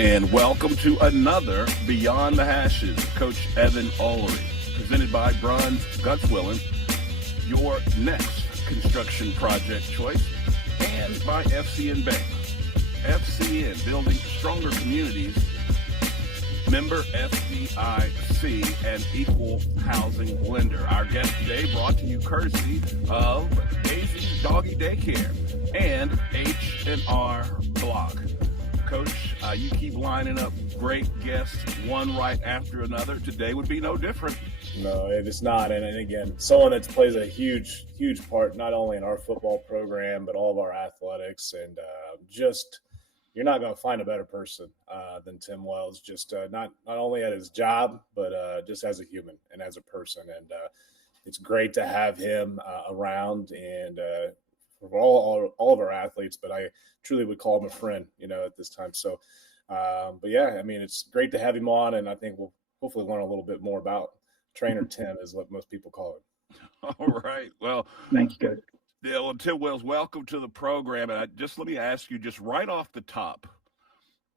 And welcome to another Beyond the Hashes. Coach Evan Ulery, presented by Bronze Gutswilling, your next construction project choice, and by FCN Bank. FCN, building stronger communities, member FDIC, and equal housing lender. Our guest today brought to you courtesy of Daisy Doggy Daycare and H&R Block. Coach, you keep lining up great guests, one right after another. Today would be no different. No, it is not. And again, someone that plays a huge part, not only in our football program, but all of our athletics. And just, you're not going to find a better person than Tim Wells, just not only at his job, but just as a human and as a person. And it's great to have him around and for all of our athletes, but I truly would call him a friend, at this time. So, but yeah, I mean, it's great to have him on, and I think we'll hopefully learn a little bit more about Trainer Tim, is what most people call it. All right. Well, thanks, Coach. Yeah, well, Tim Wells, welcome to the program. And let me ask you, just right off the top,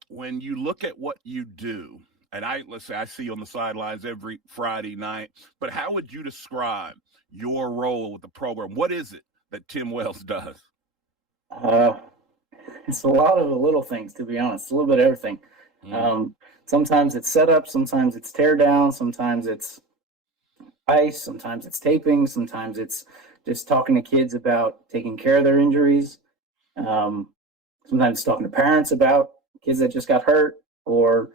when you look at what you do, and let's say I see you on the sidelines every Friday night, but how would you describe your role with the program? What is it that Tim Wells does? It's a lot of the little things, to be honest, a little bit of everything. Sometimes it's setup, sometimes it's tear down, sometimes it's ice, sometimes it's taping, sometimes it's just talking to kids about taking care of their injuries. Sometimes talking to parents about kids that just got hurt, or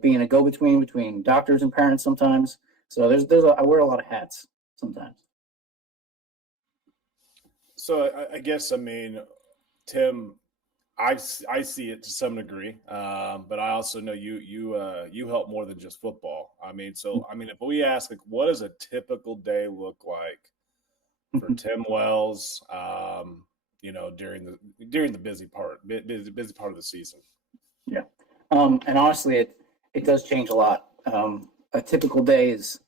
being a go-between between doctors and parents sometimes. So I wear a lot of hats sometimes. So I guess, I mean, Tim, I see it to some degree, but I also know you help more than just football. I mean, if we ask, like, what does a typical day look like for Tim Wells, during the busy part of the season? Yeah, and honestly, it does change a lot. A typical day is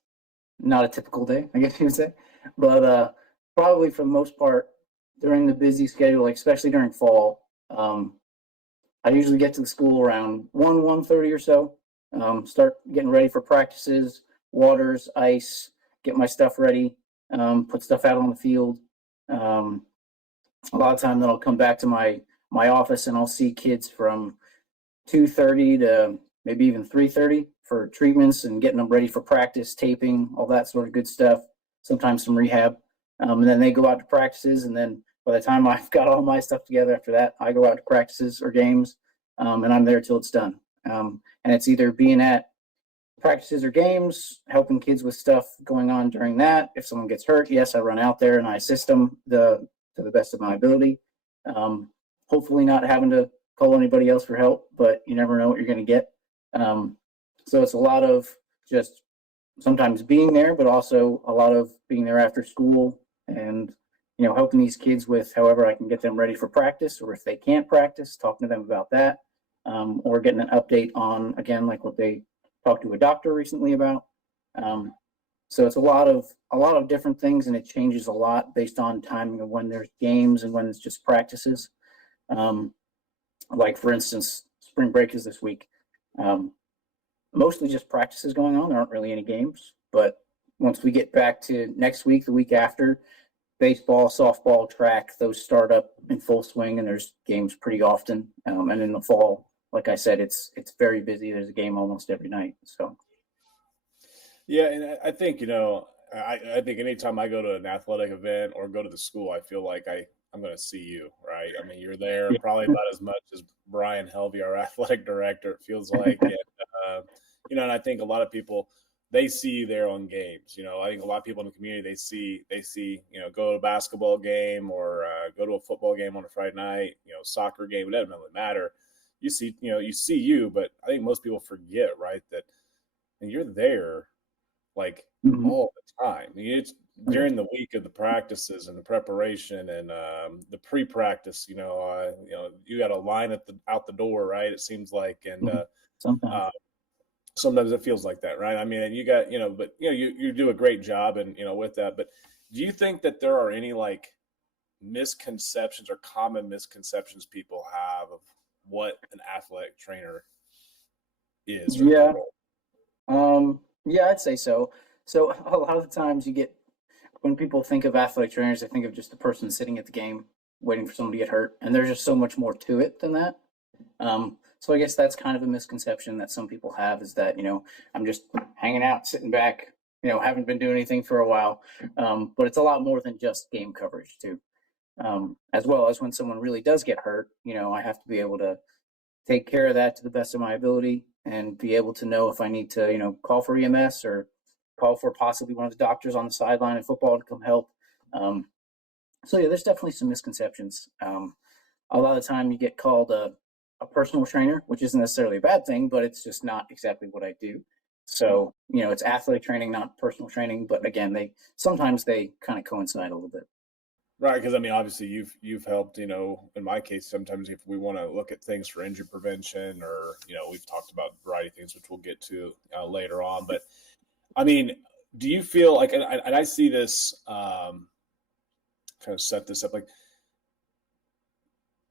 not a typical day, I guess you would say, but probably for the most part, during the busy schedule, like especially during fall, I usually get to the school around 1:30 or so, start getting ready for practices, waters, ice, get my stuff ready, put stuff out on the field. A lot of time then I'll come back to my office and I'll see kids from 2:30 to maybe even 3:30 for treatments and getting them ready for practice, taping, all that sort of good stuff, sometimes some rehab. And then they go out to practices, and then by the time I've got all my stuff together after that, I go out to practices or games, and I'm there till it's done. And it's either being at practices or games, helping kids with stuff going on during that. If someone gets hurt, yes, I run out there and I assist them to the best of my ability. Hopefully not having to call anybody else for help, but you never know what you're going to get. So it's a lot of just sometimes being there, but also a lot of being there after school and helping these kids with however I can get them ready for practice, or if they can't practice, talking to them about that, or getting an update on, again, like what they talked to a doctor recently about. So it's a lot of different things, and it changes a lot based on timing of when there's games and when it's just practices. Like for instance, spring break is this week. Mostly just practices going on. There aren't really any games, but once we get back to next week, the week after, baseball, softball, track, those start up in full swing, and there's games pretty often. And in the fall, like I said, it's very busy. There's a game almost every night. So, yeah, and I think I think anytime I go to an athletic event or go to the school, I feel like I'm going to see you, right? I mean, you're there probably about as much as Brian Helvey, our athletic director, it feels like, and and I think a lot of people, they see you there on games. I think a lot of people in the community, they see, go to a basketball game or go to a football game on a Friday night, soccer game. It doesn't really matter. You see you, but I think most people forget, right, that and you're there like all the time. I mean, it's during the week of the practices and the preparation and the pre-practice. You got a line out the door, right? It seems like, and sometimes it feels like that, right? I mean, and you got, but you do a great job, and with that. But do you think that there are any like misconceptions or common misconceptions people have of what an athletic trainer is or Yeah. the Yeah, I'd say so. So a lot of the times when people think of athletic trainers, they think of just the person sitting at the game waiting for someone to get hurt, and there's just so much more to it than that. So I guess that's kind of a misconception that some people have, is that, I'm just hanging out, sitting back, haven't been doing anything for a while. But it's a lot more than just game coverage too. As well as when someone really does get hurt, I have to be able to take care of that to the best of my ability and be able to know if I need to, call for EMS or call for possibly one of the doctors on the sideline in football to come help. So yeah, there's definitely some misconceptions. A lot of the time you get called a personal trainer, which isn't necessarily a bad thing, but it's just not exactly what I do. So, it's athletic training, not personal training. But again, sometimes they kind of coincide a little bit. right. Because I mean, obviously, you've helped. In my case, sometimes if we want to look at things for injury prevention, or we've talked about a variety of things, which we'll get to later on. But I mean, do you feel like, and I see this kind of set this up, like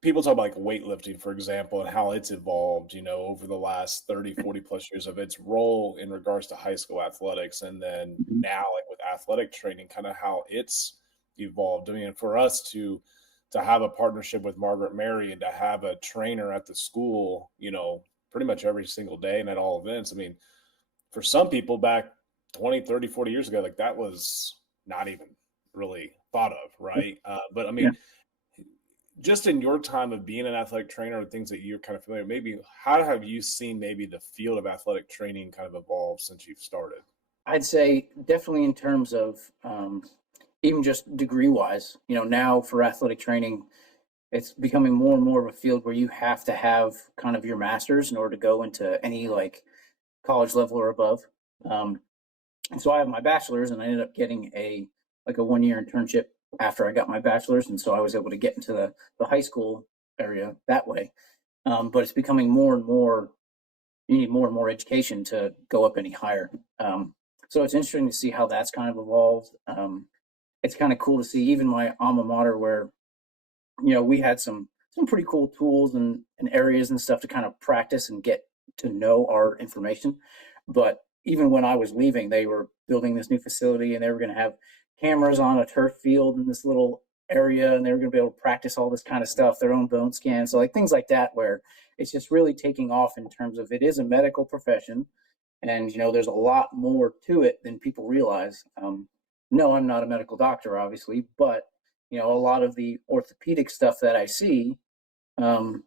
people talk about like weightlifting, for example, and how it's evolved, over the last 30, 40 plus years of its role in regards to high school athletics. And then Mhm. now, like with athletic training, kind of how it's evolved. I mean, for us to have a partnership with Margaret Mary and to have a trainer at the school, pretty much every single day and at all events. I mean, for some people back 20, 30, 40 years ago, like that was not even really thought of, right? But I Yeah. mean, just in your time of being an athletic trainer and things that you're kind of familiar, maybe how have you seen maybe the field of athletic training kind of evolve since you've started? I'd say definitely in terms of even just degree wise, now for athletic training, it's becoming more and more of a field where you have to have kind of your master's in order to go into any like college level or above. Um, and so I have my bachelor's, and I ended up getting a 1 year internship after I got my bachelor's, and so I was able to get into the high school area that way. But it's becoming more and more. You need more and more education to go up any higher. So it's interesting to see how that's kind of evolved. It's kind of cool to see even my alma mater, where we had some pretty cool tools and areas and stuff to kind of practice and get to know our information. But even when I was leaving, they were building this new facility, and they were going to have cameras on a turf field in this little area, and they were going to be able to practice all this kind of stuff, their own bone scans, so like things like that, where it's just really taking off in terms of it is a medical profession, and there's a lot more to it than people realize. No, I'm not a medical doctor, obviously, but a lot of the orthopedic stuff that I see, um,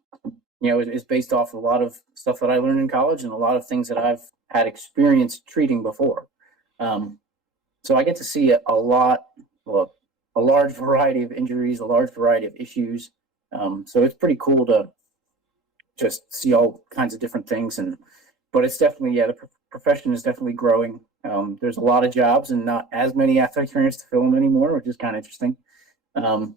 is based off a lot of stuff that I learned in college and a lot of things that I've had experience treating before. Um, so I get to see well, a large variety of injuries, a large variety of issues. So it's pretty cool to just see all kinds of different things. But it's definitely, yeah, the profession is definitely growing. There's a lot of jobs and not as many athletic trainers to fill them anymore, which is kind of interesting. Um,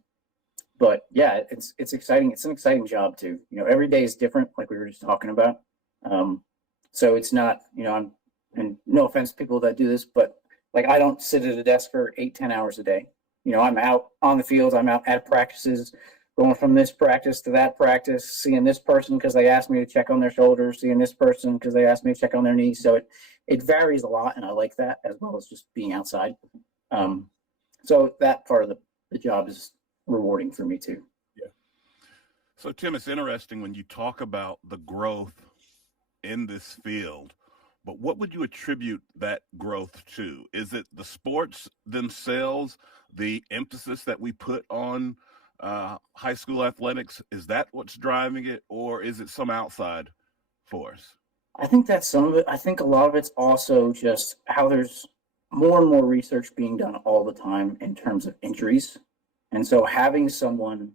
but yeah, it's exciting. It's an exciting job too. Every day is different, like we were just talking about. Um, so it's not, and no offense to people that do this, but like I don't sit at a desk for 8, 10 hours a day. I'm out on the field. I'm out at practices, going from this practice to that practice, seeing this person because they asked me to check on their shoulders, seeing this person because they asked me to check on their knees. So it varies a lot, and I like that, as well as just being outside. Um, so that part of the job is rewarding for me too. Yeah. So, Tim, it's interesting when you talk about the growth in this field, but what would you attribute that growth to? Is it the sports themselves, the emphasis that we put on high school athletics? Is that what's driving it, or is it some outside force? I think that's some of it. I think a lot of it's also just how there's more and more research being done all the time in terms of injuries. And so having someone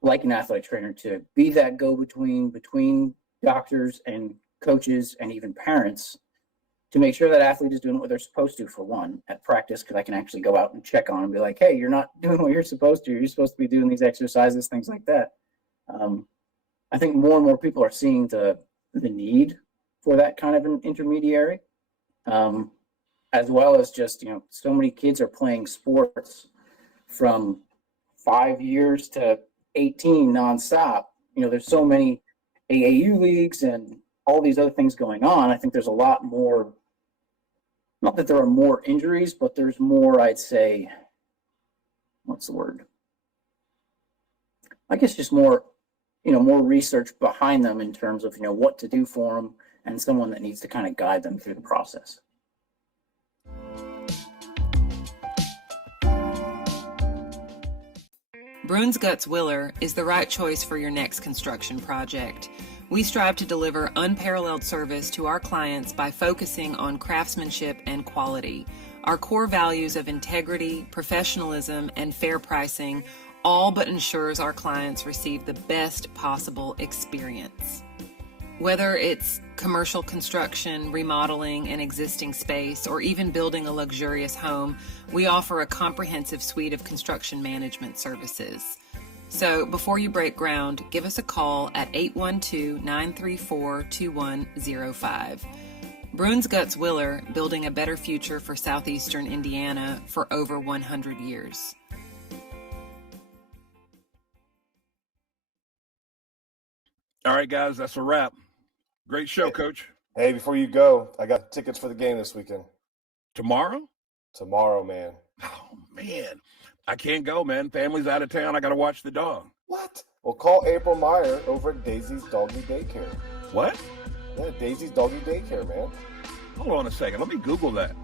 like an athletic trainer to be that go between doctors and coaches and even parents to make sure that athlete is doing what they're supposed to, for one, at practice, because I can actually go out and check on and be like, hey, you're not doing what you're supposed to. You're supposed to be doing these exercises, things like that. I think more and more people are seeing the need for that kind of an intermediary, um, as well as just, so many kids are playing sports from 5 years to 18 nonstop. There's so many AAU leagues and all these other things going on, I think there's a lot more, not that there are more injuries, but there's more, I'd say, what's the word? I guess just more, more research behind them in terms of, what to do for them and someone that needs to kind of guide them through the process. Bruns Gutzwiller is the right choice for your next construction project. We strive to deliver unparalleled service to our clients by focusing on craftsmanship and quality. Our core values of integrity, professionalism, and fair pricing all but ensures our clients receive the best possible experience. Whether it's commercial construction, remodeling an existing space, or even building a luxurious home, we offer a comprehensive suite of construction management services. So before you break ground, give us a call at 812-934-2105. Bruns Gutzwiller, building a better future for southeastern Indiana for over 100 years. All right, guys, that's a wrap. Great show, Coach. Hey, before you go, I got tickets for the game this weekend. Tomorrow? Tomorrow, man. Oh, man. I can't go, man. Family's out of town. I got to watch the dog. What? Well, call April Meyer over at Daisy's Doggy Daycare. What? Yeah, Daisy's Doggy Daycare, man. Hold on a second. Let me Google that.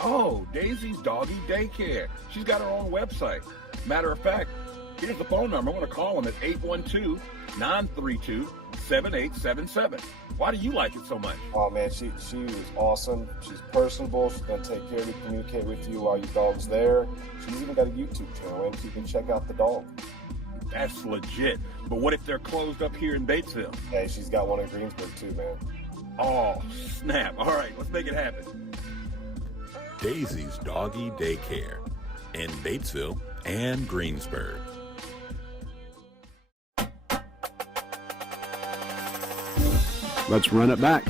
Oh, Daisy's Doggy Daycare. She's got her own website. Matter of fact, here's the phone number. I'm going to call them at 812-932-7877. Why do you like it so much? Oh, man, she was awesome. She's personable. She's going to take care of you, communicate with you while your dog's there. She's even got a YouTube channel, and you can check out the dog. That's legit. But what if they're closed up here in Batesville? Hey, she's got one in Greensburg, too, man. Oh, snap. All right, let's make it happen. Daisy's Doggy Daycare in Batesville and Greensburg. Let's run it back.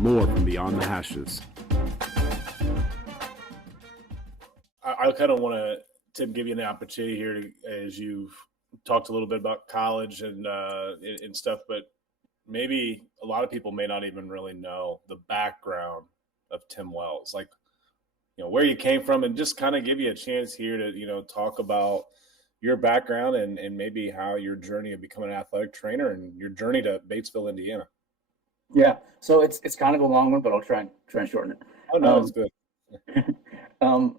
More from Beyond the Hashes. I kind of want to, Tim, give you an opportunity here to, as you've talked a little bit about college and stuff, but maybe a lot of people may not even really know the background of Tim Wells, like, where you came from, and just kind of give you a chance here to, talk about your background and maybe how your journey of becoming an athletic trainer and your journey to Batesville, Indiana. Yeah, so it's kind of a long one, but I'll try and shorten it. Oh no, it's good.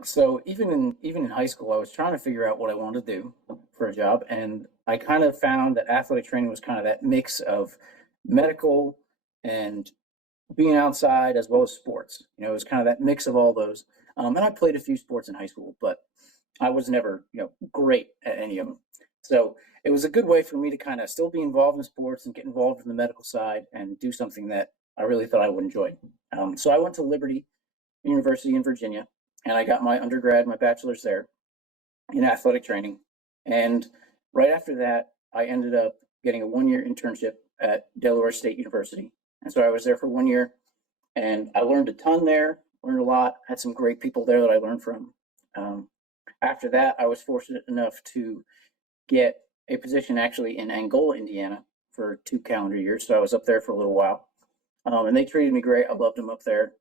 So even in high school, I was trying to figure out what I wanted to do for a job, and I kind of found that athletic training was kind of that mix of medical and being outside as well as sports. It was kind of that mix of all those. And I played a few sports in high school, but I was never, great at any of them. So it was a good way for me to kind of still be involved in sports and get involved in the medical side and do something that I really thought I would enjoy. So I went to Liberty University in Virginia, and I got my undergrad, my bachelor's there in athletic training. And right after that, I ended up getting a one-year internship at Delaware State University. And so I was there for 1 year, and I learned a ton there, learned a lot, had some great people there that I learned from. After that, I was fortunate enough to get a position actually in Angola, Indiana for 2 calendar years. So I was up there for a little while. And they treated me great. I loved them up there.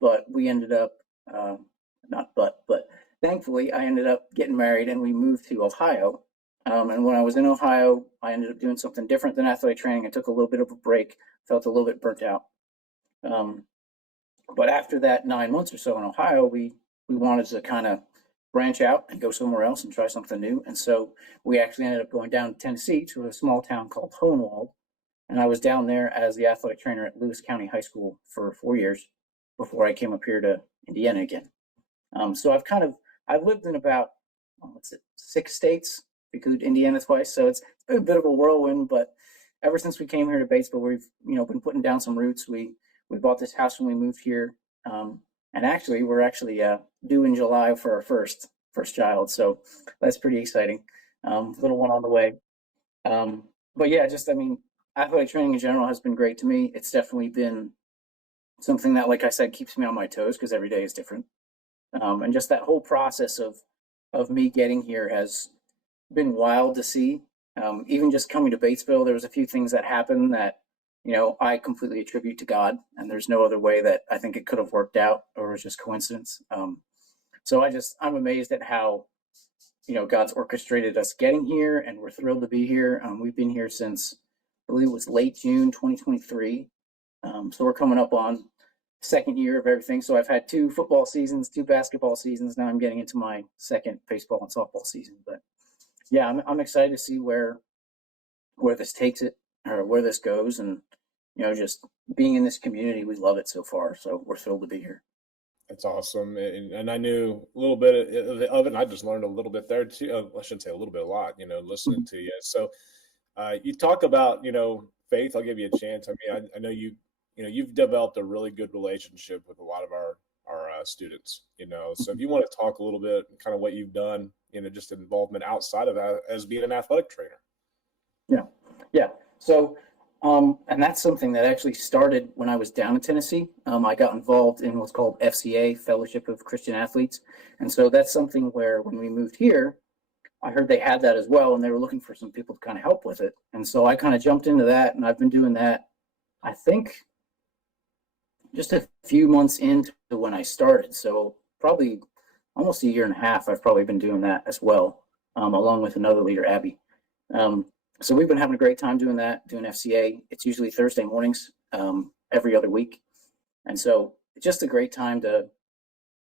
But we ended up, but thankfully I ended up getting married and we moved to Ohio. And when I was in Ohio, I ended up doing something different than athletic training. I took a little bit of a break, felt a little bit burnt out. But after that 9 months or so in Ohio, we wanted to kind of branch out and go somewhere else and try something new. And so we actually ended up going down to Tennessee to a small town called Hohenwald. And I was down there as the athletic trainer at Lewis County High School for 4 years before I came up here to Indiana again. So I've lived in about, 6 states, include Indiana twice. So it's been a bit of a whirlwind, but ever since we came here to Batesville, we've, been putting down some roots. We bought this house when we moved here. And actually, we're due in July for our first child. So that's pretty exciting. Little one on the way. But yeah, athletic training in general has been great to me. It's definitely been something that, like I said, keeps me on my toes because every day is different. And just that whole process of me getting here has been wild to see. Even just coming to Batesville, there was a few things that happened that I completely attribute to God, and there's no other way that I think it could have worked out, or it was just coincidence. So I'm amazed at how, God's orchestrated us getting here, and we're thrilled to be here. We've been here since, I believe it was late June 2023. So we're coming up on second year of everything. So I've had 2 football seasons, 2 basketball seasons. Now I'm getting into my second baseball and softball season. But yeah, I'm excited to see where this takes it, or where this goes, and just being in this community, we love it so far. So we're thrilled to be here. It's awesome, and I knew a little bit of it, and I just learned a little bit there too. I shouldn't say a little bit, a lot. Listening to you. So you talk about faith. I'll give you a chance. I mean, I know you've developed a really good relationship with a lot of our students. So if you want to talk a little bit, kind of what you've done, just involvement outside of that as being an athletic trainer. Yeah. So, and that's something that actually started when I was down in Tennessee. I got involved in what's called FCA, Fellowship of Christian Athletes. And so that's something where when we moved here, I heard they had that as well, and they were looking for some people to kind of help with it. And so I kind of jumped into that, and I've been doing that, I think, just a few months into when I started. So probably almost a year and a half, I've probably been doing that as well, along with another leader, Abby. So we've been having a great time doing that, doing FCA. It's usually Thursday mornings, every other week. And so it's just a great time to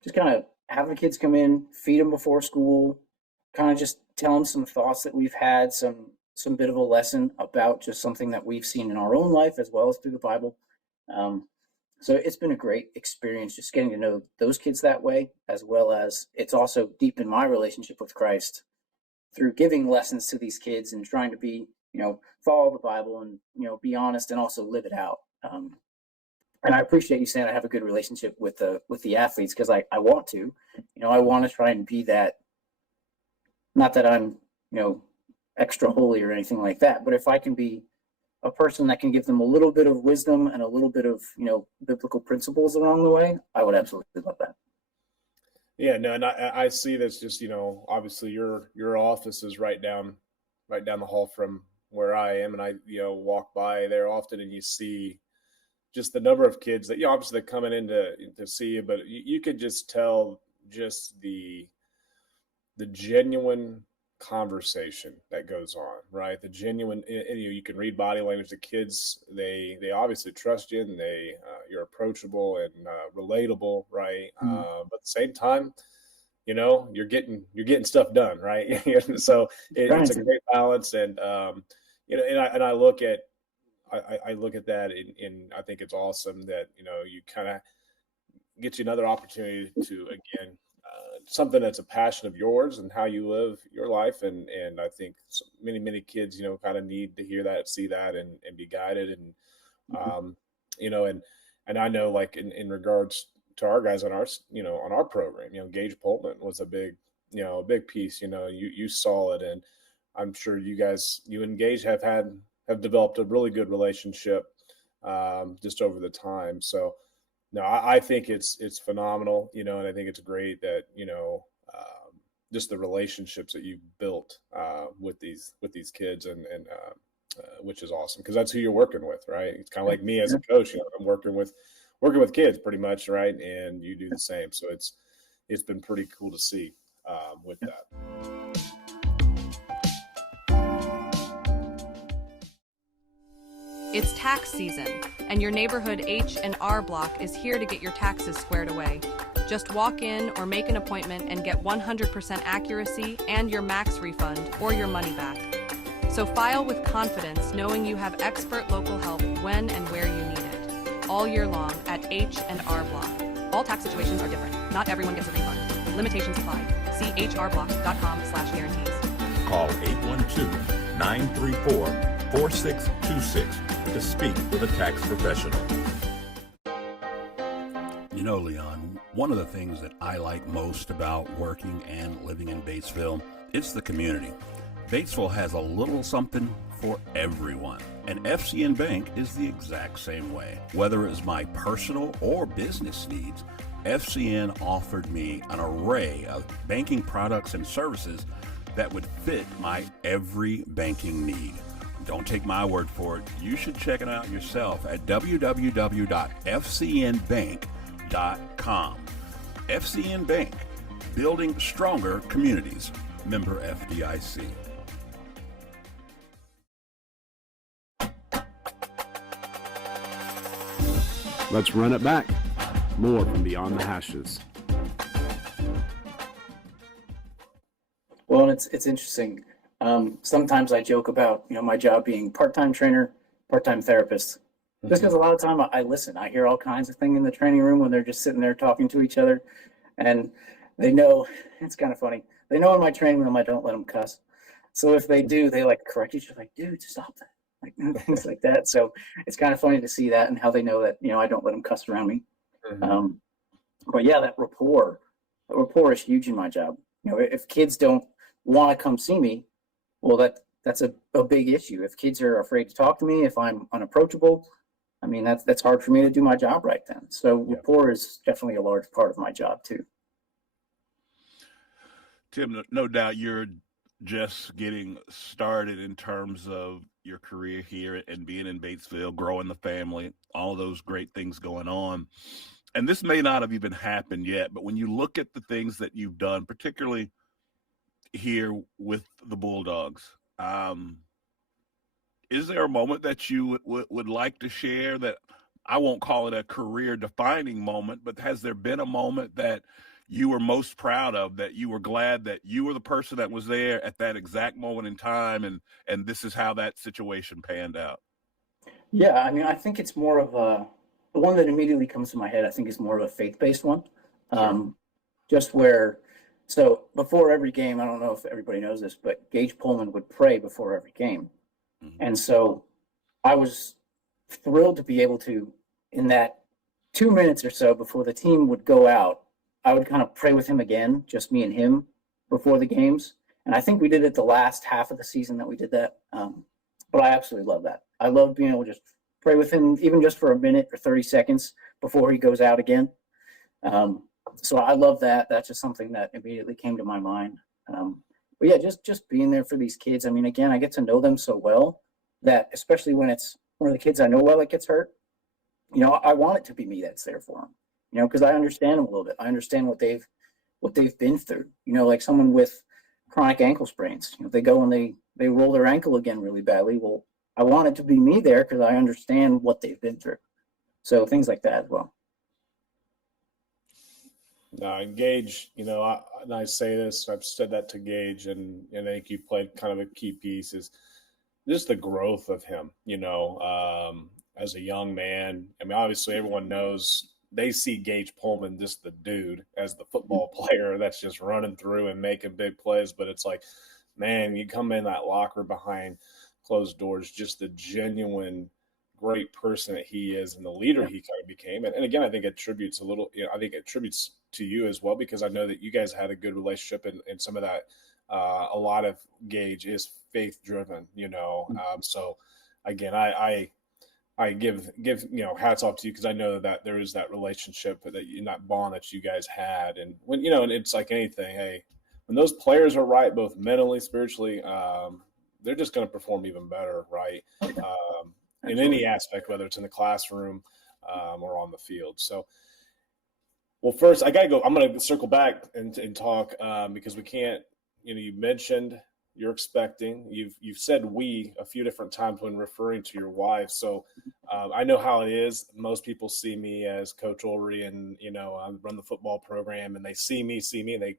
just kind of have the kids come in, feed them before school, kind of just tell them some thoughts that we've had, some bit of a lesson about just something that we've seen in our own life as well as through the Bible. So it's been a great experience just getting to know those kids that way, as well as it's also deepened my relationship with Christ through giving lessons to these kids and trying to be, follow the Bible and, be honest and also live it out. And I appreciate you saying I have a good relationship with the athletes, because I want to, I want to try and be that, not that I'm, extra holy or anything like that, but if I can be a person that can give them a little bit of wisdom and a little bit of, biblical principles along the way, I would absolutely love that. Yeah, no, and I see this just, obviously your office is right down the hall from where I am. And I, walk by there often, and you see just the number of kids that, obviously they're coming in to see you, but you could just tell just the genuine conversation that goes on, right? The genuine, you can read body language. The kids, they obviously trust you, and you're approachable and relatable, right? But at the same time, you're getting stuff done, right? So it's a great balance, and and I look at that, and I think it's awesome that you kind of get you another opportunity to, again, something that's a passion of yours and how you live your life. And I think many kids, kind of need to hear that, see that, and be guided. And, and I know, like in regards to our guys on our program, Gage Poltman was a big piece, you saw it. And I'm sure you and Gage have developed a really good relationship, just over the time. So, no, I think it's phenomenal, and I think it's great that, just the relationships that you've built with these kids, and which is awesome, because that's who you're working with, right? It's kind of like me as a coach, I'm working with kids pretty much, right? And you do the same. So it's been pretty cool to see with that. It's tax season, and your neighborhood H&R Block is here to get your taxes squared away. Just walk in or make an appointment and get 100% accuracy and your max refund or your money back. So file with confidence, knowing you have expert local help when and where you need it. All year long at H&R Block. All tax situations are different. Not everyone gets a refund. Limitations apply. See hrblock.com/guarantees. Call 812-934-4626 to speak with a tax professional. Leon, one of the things that I like most about working and living in Batesville, it's the community. Batesville has a little something for everyone, and FCN Bank is the exact same way. Whether it's my personal or business needs, FCN offered me an array of banking products and services that would fit my every banking need. Don't take my word for it. You should check it out yourself at www.fcnbank.com. FCN Bank, building stronger communities. Member FDIC. Let's run it back. More from Beyond the Hashes. Well, it's interesting. Sometimes I joke about, my job being part-time trainer, part-time therapist. Just because a lot of time I listen. I hear all kinds of things in the training room when they're just sitting there talking to each other. And they know, it's kind of funny. They know in my training room I don't let them cuss. So if they do, they like correct each other, like, dude, stop that. Like things like that. So it's kind of funny to see that and how they know that, I don't let them cuss around me. But yeah, that rapport is huge in my job. If kids don't want to come see me, well, that's a big issue. If kids are afraid to talk to me, if I'm unapproachable, I mean, that's hard for me to do my job right then. So rapport is definitely a large part of my job too. Tim, no doubt you're just getting started in terms of your career here and being in Batesville, growing the family, all those great things going on. And this may not have even happened yet, but when you look at the things that you've done, particularly here with the Bulldogs, is there a moment that you would like to share that I won't call it a career defining moment, but has there been a moment that you were most proud of, that you were glad that you were the person that was there at that exact moment in time, and this is how that situation panned out? Yeah, I mean, I think it's more of the one that immediately comes to my head, I think is more of a faith-based one. Just where, so before every game, I don't know if everybody knows this, but Gage Pullman would pray before every game. And so I was thrilled to be able to, in that 2 minutes or so before the team would go out, I would kind of pray with him again, just me and him before the games. And I think we did it the last half of the season that we did that. But I absolutely love that. I love being able to just pray with him, even just for a minute or 30 seconds before he goes out again. So I love that. That's just something that immediately came to my mind. But yeah, just being there for these kids. I mean, again, I get to know them so well that, especially when it's one of the kids I know well that gets hurt, I want it to be me that's there for them, because I understand them a little bit. I understand what they've been through, like someone with chronic ankle sprains, they go and they roll their ankle again really badly. Well, I want it to be me there because I understand what they've been through. So things like that as well. No, and Gage, and I say this, I've said that to Gage, and I think you played kind of a key piece, is just the growth of him, as a young man. I mean, obviously everyone knows, they see Gage Pullman, just the dude, as the football player that's just running through and making big plays. But it's like, man, you come in that locker behind closed doors, just the genuine great person that he is and the leader he kind of became. And again, I think it attributes I think it attributes to you as well, because I know that you guys had a good relationship, and some of that, a lot of Gage is faith driven, so again, I give hats off to you, because I know that there is that relationship, that bond that you guys had. And when, and it's like anything, hey, when those players are right, both mentally, spiritually, they're just going to perform even better, right? In any aspect, whether it's in the classroom or on the field. So, well, first I got to go. I'm going to circle back and talk because we can't, you mentioned you're expecting. You've said we a few different times when referring to your wife. So I know how it is. Most people see me as Coach Ulery, and I run the football program, and they see me, and they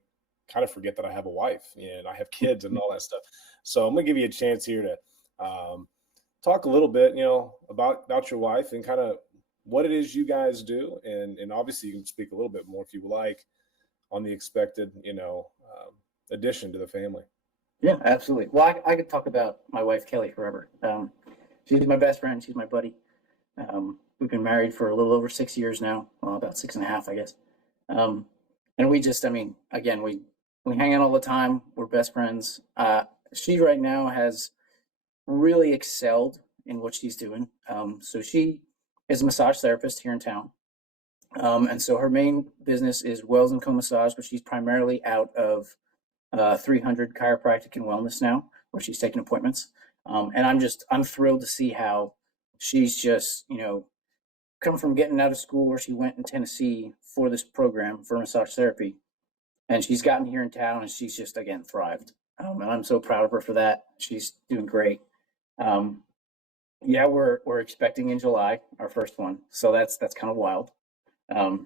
kind of forget that I have a wife and I have kids and all that stuff. So I'm gonna give you a chance here to talk a little bit, about your wife and kind of what it is you guys do, and obviously you can speak a little bit more if you like on the expected, addition to the family. Yeah, absolutely. Well, I could talk about my wife, Kelly, forever. She's my best friend. She's my buddy. We've been married for a little over 6 years now. Well, about 6.5, I guess. And we just, again, we hang out all the time. We're best friends. She right now has really excelled in what she's doing. So she is a massage therapist here in town. And so her main business is Wells & Co Massage, but she's primarily out of 300 Chiropractic and Wellness now, where she's taking appointments. And I'm thrilled to see how she's just, come from getting out of school where she went in Tennessee for this program for massage therapy. And she's gotten here in town and she's just, again, thrived. And I'm so proud of her for that. She's doing great. Um, yeah, we're expecting in July our first one. So that's kind of wild.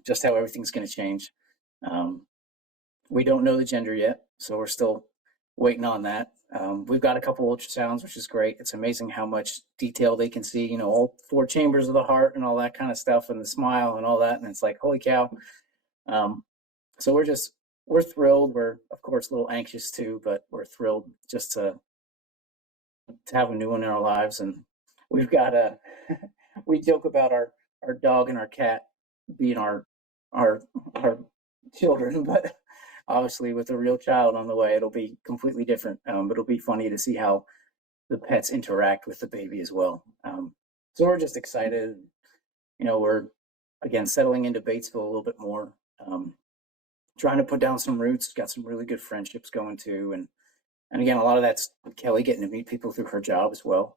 Just how everything's going to change. Um, we don't know the gender yet, so we're still waiting on that. We've got a couple ultrasounds, which is great. It's amazing how much detail they can see, all 4 chambers of the heart and all that kind of stuff, and the smile and all that. And it's like, holy cow. So we're thrilled. We're, of course, a little anxious too, but we're thrilled just to have a new one in our lives. And we've got we joke about our dog and our cat being our children, but obviously with a real child on the way, it'll be completely different. But it'll be funny to see how the pets interact with the baby as well. So we're just excited. We're, again, settling into Batesville a little bit more, trying to put down some roots, got some really good friendships going too. And again, a lot of that's Kelly getting to meet people through her job as well.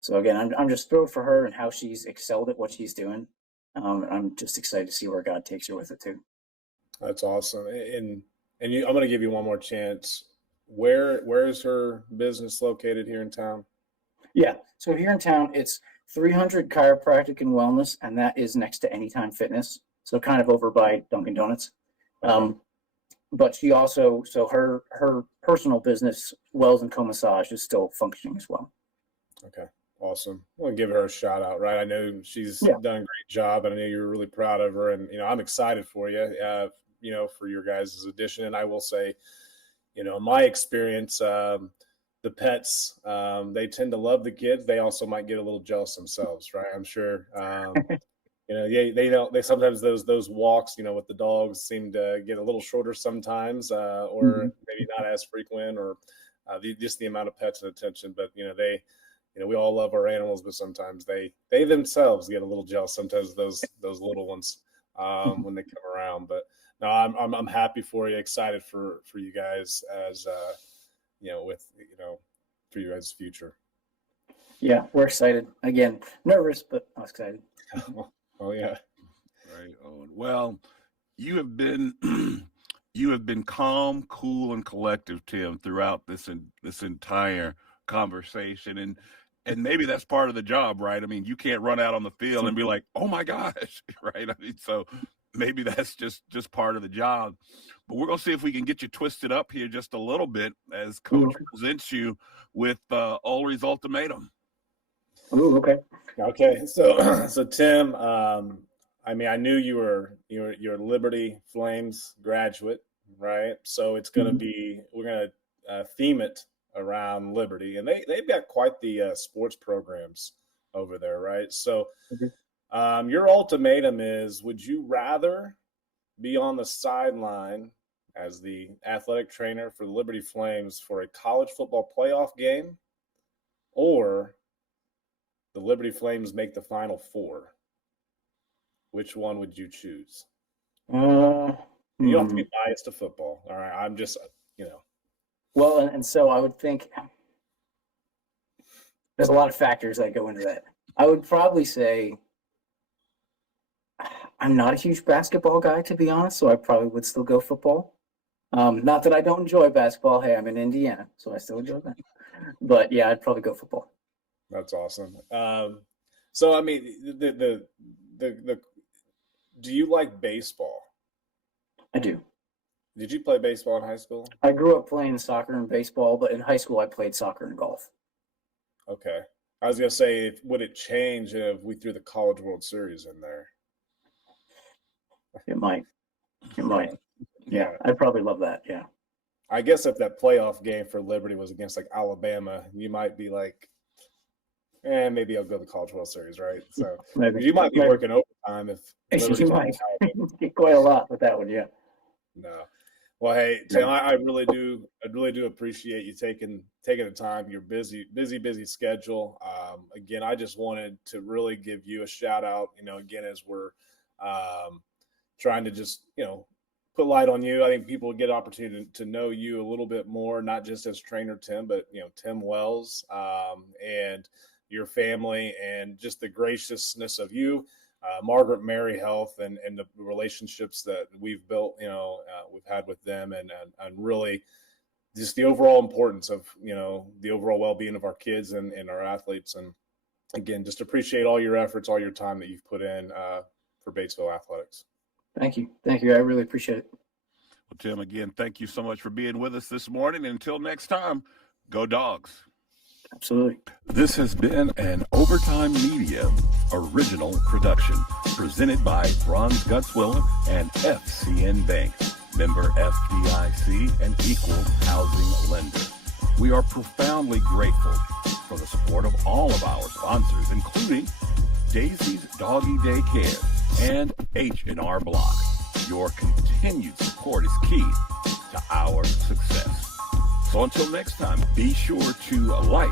So again, I'm just thrilled for her and how she's excelled at what she's doing. I'm just excited to see where God takes her with it too. That's awesome. And I'm going to give you one more chance. Where is her business located here in town? Yeah. So here in town, it's 300 Chiropractic and Wellness, and that is next to Anytime Fitness. So kind of over by Dunkin' Donuts. But she also, so her personal business, Wells and Co Massage, is still functioning as well. Okay. Awesome. I want to give her a shout out, right? I know she's done a great job, and I know you're really proud of her, and I'm excited for you, for your guys' addition. And I will say, in my experience, the pets, they tend to love the kids. They also might get a little jealous themselves, right? I'm sure. They sometimes those walks, with the dogs seem to get a little shorter sometimes, or maybe not as frequent, or just the amount of pets and attention. But we all love our animals, but sometimes they themselves get a little jealous. Sometimes those little ones when they come around. But no, I'm happy for you, excited for you guys as for you guys' future. Yeah, we're excited. Again, nervous, but I'm excited. Oh yeah. Right on. Well, you have been calm, cool, and collective, Tim, throughout this entire conversation, and maybe that's part of the job, right? I mean, you can't run out on the field and be like, "Oh my gosh," right? I mean, so maybe that's just part of the job. But we're gonna see if we can get you twisted up here just a little bit as Coach presents you with Ulery's ultimatum. Ooh, okay. Okay, so Tim, I mean, I knew you're Liberty Flames graduate, right? So it's gonna be, we're gonna theme it around Liberty, and they've got quite the sports programs over there, right? So your ultimatum is: would you rather be on the sideline as the athletic trainer for the Liberty Flames for a college football playoff game, or the Liberty Flames make the Final Four? Which one would you choose? You don't have to be biased to football. All right. I'm just, Well, and so I would think there's a lot of factors that go into that. I would probably say I'm not a huge basketball guy, to be honest, so I probably would still go football. Not that I don't enjoy basketball. Hey, I'm in Indiana, so I still enjoy that. But yeah, I'd probably go football. That's awesome. So I mean, the do you like baseball? I do. Did you play baseball in high school? I grew up playing soccer and baseball, but in high school I played soccer and golf. Okay. I was gonna say, would it change if we threw the College World Series in there? It might. Yeah, I'd probably love that. Yeah. I guess if that playoff game for Liberty was against like Alabama, you might be like, maybe I'll go to the College World Series, right? So maybe you might be working overtime if you might get quite a lot with that one. Yeah. No. Well, hey, Tim, I really do appreciate you taking the time. Your busy schedule. Again, I just wanted to really give you a shout out. Again, as we're trying to just put light on you. I think people get an opportunity to know you a little bit more, not just as trainer Tim, but Tim Wells, and your family, and just the graciousness of you, Margaret Mary Health, and the relationships that we've built. We've had with them, and really just the overall importance of the overall well-being of our kids and our athletes. And again, just appreciate all your efforts, all your time that you've put in for Batesville Athletics. Thank you. I really appreciate it. Well, Tim, again, thank you so much for being with us this morning. Until next time, go Dogs. Absolutely. This has been an Overtime Media original production presented by Bronze Gutzwiller and FCN Bank, member FDIC and equal housing lender. We are profoundly grateful for the support of all of our sponsors, including Daisy's Doggy Daycare and H&R Block. Your continued support is key to our success. So until next time, be sure to like,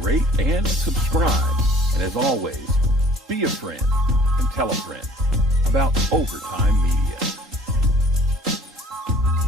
rate, and subscribe. And as always, be a friend and tell a friend about Overtime Media.